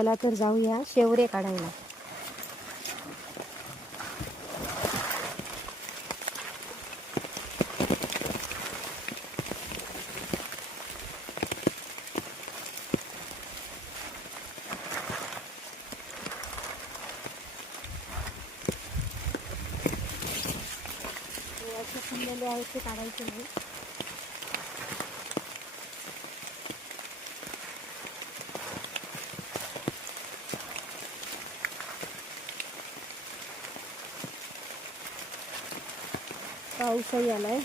चला तर जाऊया शेवरे काढायला. फुललेले आहेत ते काढायचे नाही. पाऊसही आलाय.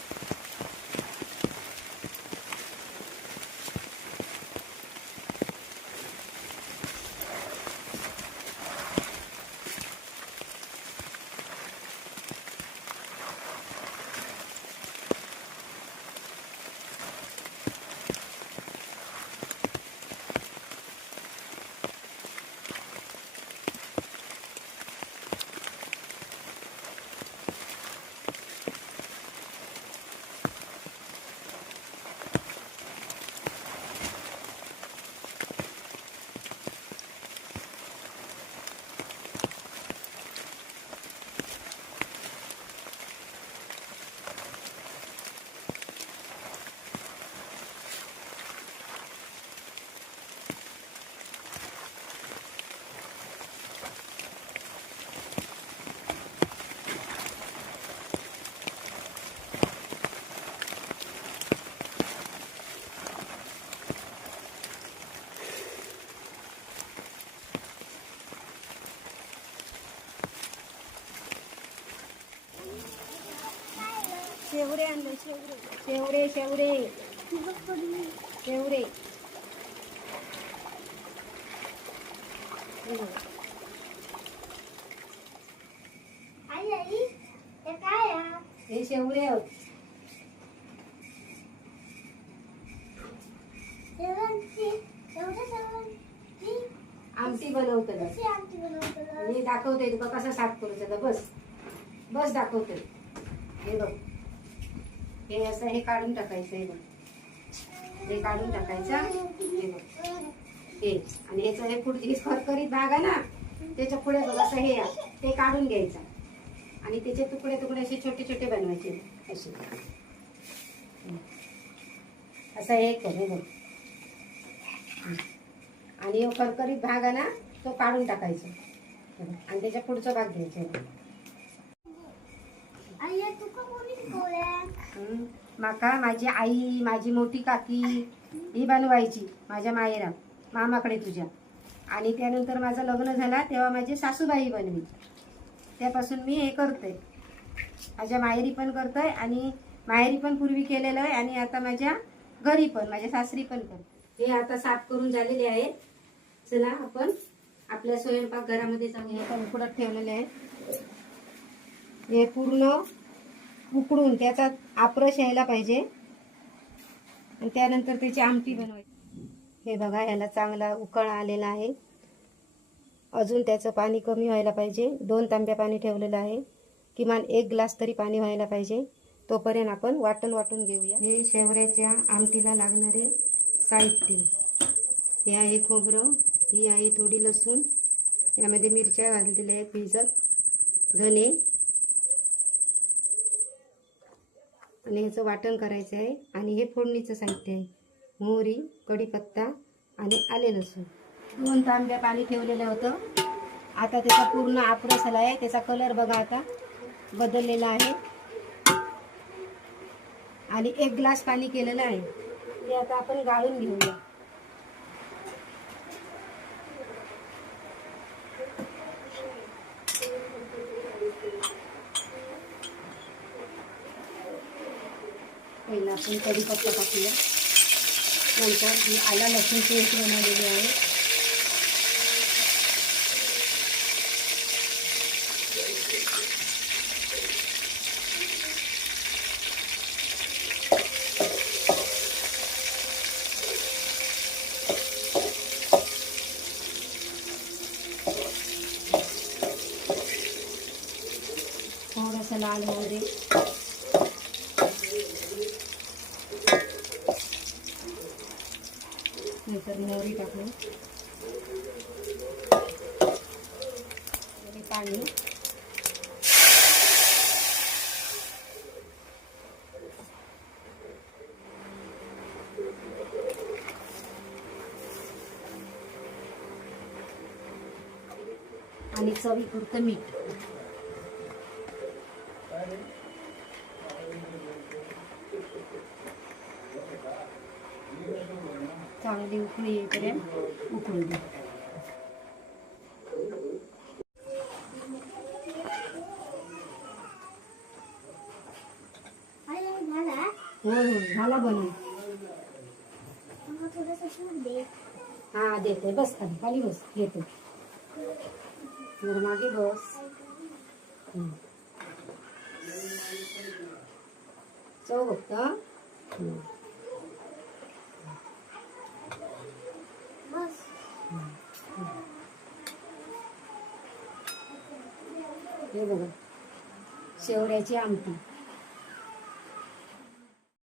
शेवरे आणले. शेवरे शेवरे शेवरे हे शेवरे आमटी बनवतो. मी दाखवते तुका कसा साफ करूचा. बस बस दाखवते. हे बघ, हे असं हे काढून टाकायचं. हे बघ, हे काढून टाकायचं. हे बघ, हे आणि ह्याचं हे पुढे खरखरीत भाग आहे ना, त्याच्या पुढे बघ असं हे ते काढून घ्यायचं आणि त्याचे तुकडे तुकडे असे छोटे छोटे बनवायचे असे. असं हे कर. हे बघ, आणि हे खरखरीत भाग आहे ना, तो काढून टाकायचा आणि त्याच्या पुढचा भाग घ्यायचा. माका माझी आई, माझी मोठी काकी ही बनवायची माझ्या मायरा मामाकडे तुझ्या. आणि त्यानंतर माझं लग्न झाला तेव्हा माझी सासूबाई बनवी. त्यापासून मी हे करते. माझ्या माहेरी पण करतोय आणि माहेरी पण पूर्वी केलेलं आहे आणि आता माझ्या घरी पण, माझ्या सासरी पण करते. हे आता साफ करून झालेले आहे. चला आपण आपल्या स्वयंपाक घरामध्ये जाऊया. हे उकडत ठेवलेले आहे. हे पूर्ण उकडून त्याचा आप्रश यायला पाहिजे आणि त्यानंतर त्याची आमटी बनवायची. हे बघा, याला चांगला उकळ आलेला आहे. अजून त्याचं पाणी कमी व्हायला पाहिजे. 2 तांब्या पाणी ठेवलेलं आहे. किमान 1 ग्लास तरी पाणी व्हायला पाहिजे. तोपर्यंत आपण वाटून घेऊया. हे शेवऱ्याच्या आमटीला लागणारे साहित्य हे आहे खोबरं, ही आहे थोडी लसूण, यामध्ये मिरच्या घातलेल्या आहेत भिजत, धने, आणि ह्याचं वाटण करायचं आहे. आणि हे फोडणीचं साहित्य आहे. मोहरी, कढीपत्ता आणि आले लसूण. 2 तांब्या पाणी ठेवलेलं होतं. आता त्याचा पूर्ण आप्रस आला आहे. त्याचा कलर बघा आता बदललेला आहे. आणि 1 ग्लास पाणी केलेलं आहे. ते आता आपण गाळून घेऊया. पहिला आपण कढीपत्ता टाकूया. नंतर ही आला लसूण पेस्ट बनवलेली आहे. थोडंसं लाल होऊ दे. नंतर मोहरी टाकू. पाणी आणि चवीपुरतं मीठ. चांगली उकळी येईपर्यंत उकळू दे. हो हो झाला बनवून. हा देते, बस खाली खाली बस, घेते. मागे बस. चव बघता. हे बघा शेवड्याची आमटी.